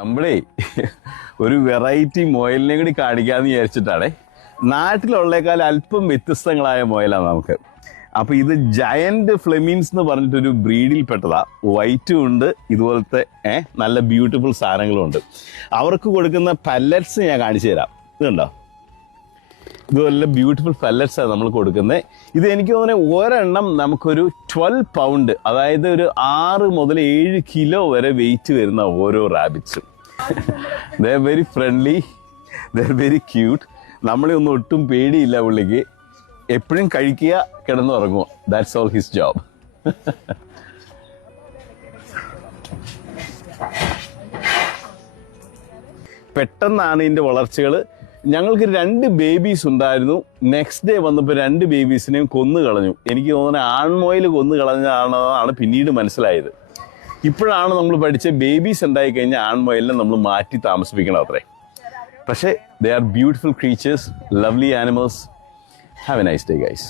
നമ്മളേ ഒരു വെറൈറ്റി മൊയലിനെ കൂടി കാണിക്കാന്ന് വിചാരിച്ചിട്ടാണേ. നാട്ടിലുള്ളേക്കാൾ അല്പം വ്യത്യസ്തങ്ങളായ മൊയലാണ് നമുക്ക്. അപ്പൊ ഇത് ജയന്റ് ഫ്ലെമീൻസ് എന്ന് പറഞ്ഞിട്ടൊരു ബ്രീഡിൽ പെട്ടതാ. വൈറ്റും ഉണ്ട്, ഇതുപോലത്തെ നല്ല ബ്യൂട്ടിഫുൾ സാധനങ്ങളും ഉണ്ട്. അവർക്ക് കൊടുക്കുന്ന പല്ലറ്റ്സ് ഞാൻ കാണിച്ചു തരാം. ഇതുണ്ടോ, ഇതുപോലെ ബ്യൂട്ടിഫുൾ പല്ലറ്റ്സ് ആണ് നമ്മൾ കൊടുക്കുന്നത്. ഇത് എനിക്ക് തോന്നുന്നത് ഒരെണ്ണം നമുക്കൊരു 12 പൗണ്ട്, അതായത് ഒരു 6 മുതൽ 7 കിലോ വരെ വെയിറ്റ് വരുന്ന ഓരോ റാബിറ്റ്സും. They are very friendly, they are very cute. നമ്മളെ ഒന്നും ഒട്ടും പേടിയില്ല പുള്ളിക്ക്. എപ്പോഴും കഴിക്കുക, കിടന്നുറങ്ങുക. That's all his job. പെട്ടെന്നാണ് ഇതിൻ്റെ വളർച്ചകൾ. ഞങ്ങൾക്ക് 2 ബേബീസ് ഉണ്ടായിരുന്നു. നെക്സ്റ്റ് ഡേ വന്നപ്പോൾ 2 ബേബീസിനെയും കൊന്നു കളഞ്ഞു. എനിക്ക് തോന്നുന്നത് ആൺമോയിൽ കൊന്നു കളഞ്ഞാണെന്നാണ് പിന്നീട് മനസ്സിലായത്. ഇപ്പോഴാണ് നമ്മൾ പഠിച്ച ബേബീസ് ഉണ്ടായി കഴിഞ്ഞാൽ ആൺമോയിലിനെ നമ്മൾ മാറ്റി താമസിപ്പിക്കണം അത്രേ. പക്ഷേ they are beautiful creatures, lovely animals. Have A nice day guys.